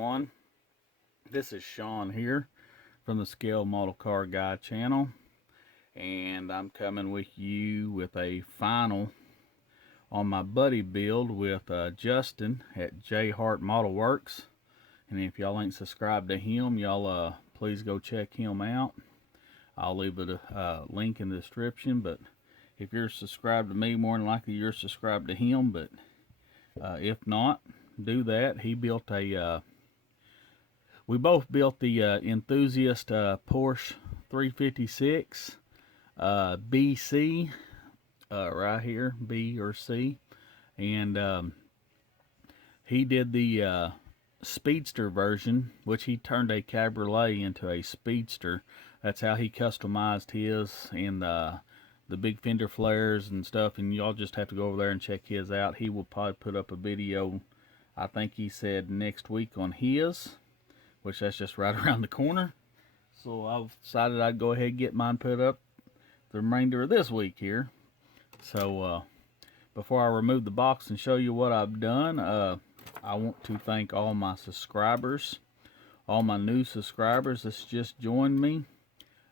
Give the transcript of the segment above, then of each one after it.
everyone. This is Sean here from the Scale Model Car Guy channel, and I'm coming with you with a final on my buddy build with Justin at J Hart Model Works. And if y'all ain't subscribed to him, y'all please go check him out. I'll leave a link in the description, but if you're subscribed to me, more than likely you're subscribed to him, but if not, do that. He built a we both built the Enthusiast Porsche 356 BC, right here, B or C, and he did the Speedster version, which he turned a Cabriolet into a Speedster. That's how he customized his, and the big fender flares and stuff, and y'all just have to go over there and check his out. He will probably put up a video, I think he said next week, on his, which that's just right around the corner. So I've decided I'd go ahead and get mine put up the remainder of this week here. So before I remove the box and show you what I've done, I want to thank all my subscribers, all my new subscribers that's just joined me.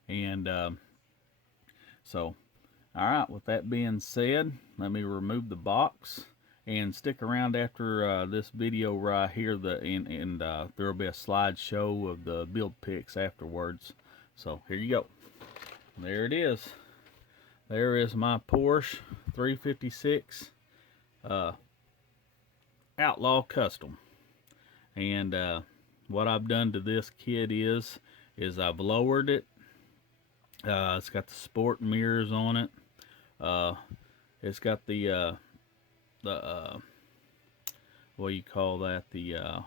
And so alright, with that being said, let me remove the box and stick around after this video right here, and there will be a slideshow of the build pics afterwards. So here you go. There it is. There is my Porsche 356 Outlaw Custom. And what I've done to this kid is I've lowered it. It's got the sport mirrors on it. It's got the what do you call that, the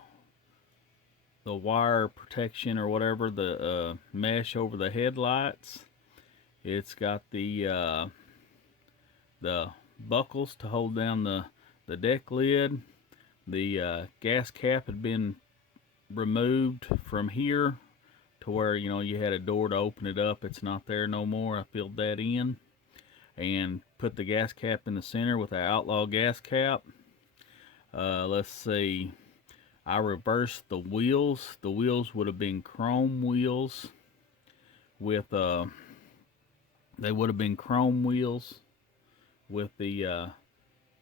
wire protection or whatever, the mesh over the headlights. It's got the buckles to hold down the deck lid. The gas cap had been removed from here to where, you know, you had a door to open it up. It's not there no more. I filled that in and put the gas cap in the center with the Outlaw gas cap. Let's see, I reversed the wheels. The wheels would have been chrome wheels with they would have been chrome wheels with the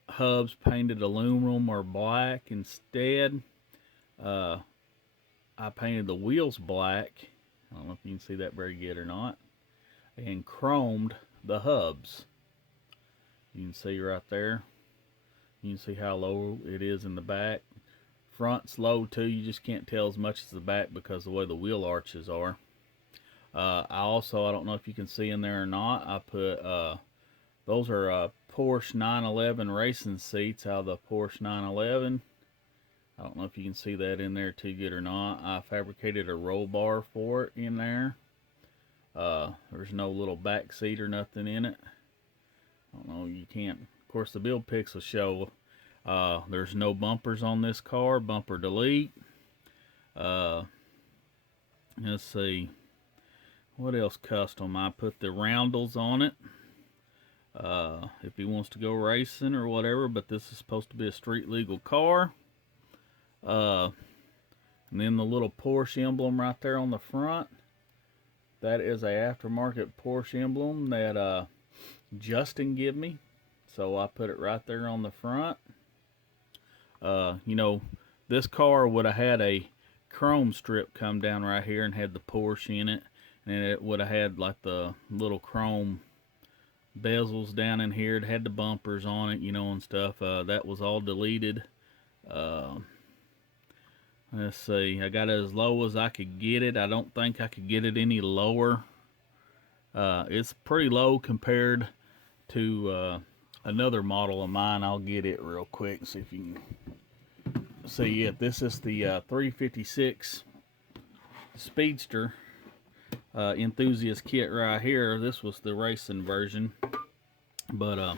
hubs painted aluminum or black. Instead, I painted the wheels black. I don't know if you can see that very good or not, and chromed the hubs. You can see right there. You can see how low it is in the back. Front's low too. You just can't tell as much as the back because of the way the wheel arches are. I don't know if you can see in there or not, I put those are Porsche 911 racing seats out of the Porsche 911. I don't know if you can see that in there too good or not. I fabricated a roll bar for it in there. There's no little back seat or nothing in it. I don't know, you can't. Of course, the build pics will show there's no bumpers on this car. Bumper delete. Let's see. What else custom? I put the roundels on it. If he wants to go racing or whatever, but this is supposed to be a street legal car. And then the little Porsche emblem right there on the front. That is a aftermarket Porsche emblem that Justin gave me. So I put it right there on the front. You know, this car would have had a chrome strip come down right here and had the Porsche in it. And it would have had like the little chrome bezels down in here. It had the bumpers on it, you know, and stuff. That was all deleted. Let's see, I got it as low as I could get it. I don't think I could get it any lower. It's pretty low compared to another model of mine. I'll get it real quick and see if you can see it. This is the 356 Speedster Enthusiast kit right here. This was the racing version, but I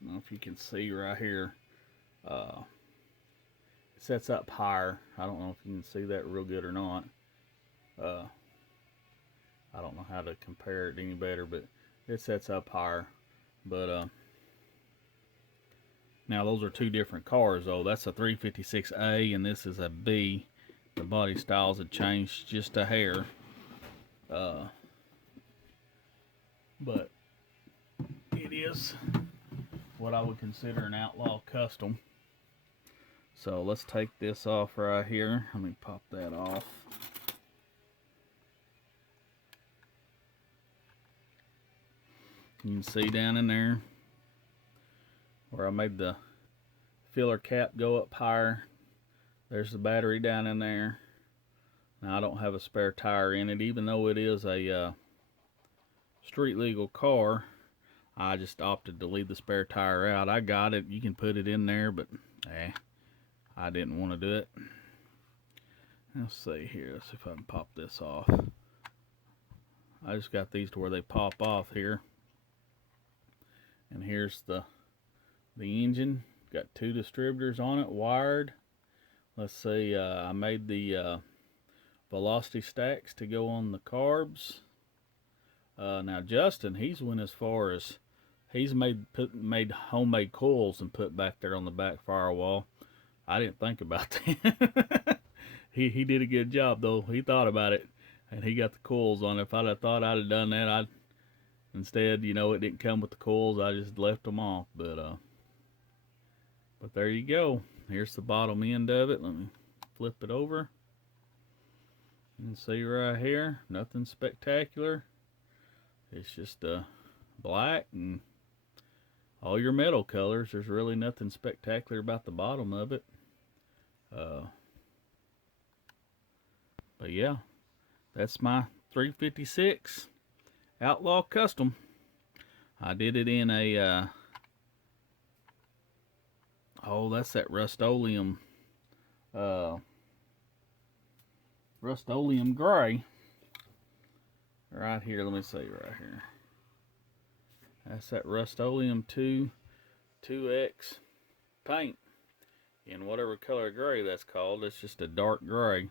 don't know if you can see right here. It sets up higher. I don't know if you can see that real good or not. I don't know how to compare it any better, but it sets up higher. But Now those are two different cars though. That's a 356A and this is a B. The body styles have changed just a hair. But it is what I would consider an Outlaw custom. So let's take this off right here. Let me pop that off. You can see down in there where I made the filler cap go up higher. There's the battery down in there. Now I don't have a spare tire in it, even though it is a street legal car. I just opted to leave the spare tire out. I got it. You can put it in there, but I didn't want to do it. Let's see here. Let's see if I can pop this off. I just got these to where they pop off here. And here's the engine. Got two distributors on it, wired. Let's see, I made the velocity stacks to go on the carbs. Now Justin, he's went as far as he's made homemade coils and put back there on the back firewall. I didn't think about that. he did a good job though. He thought about it and he got the coils on it. If I'd have thought I'd have done that, instead, you know, it didn't come with the coils. I just left them off. But there you go. Here's the bottom end of it. Let me flip it over. You can see right here, nothing spectacular. It's just black and all your metal colors. There's really nothing spectacular about the bottom of it. But yeah, that's my 356 Outlaw Custom. I did it in a oh, that's that Rust-Oleum gray right here. Let me see right here. That's that Rust-Oleum 2X paint in whatever color gray that's called. It's just a dark gray,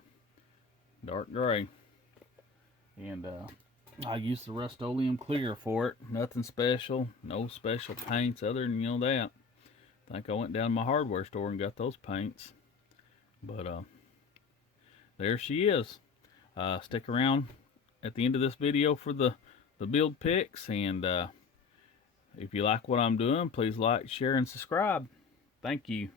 and I used the Rust-Oleum clear for it. Nothing special, no special paints other than, you know, that. I think I went down to my hardware store and got those paints. But there she is. Stick around at the end of this video for the build pics, and if you like what I'm doing, please like, share, and subscribe. Thank you.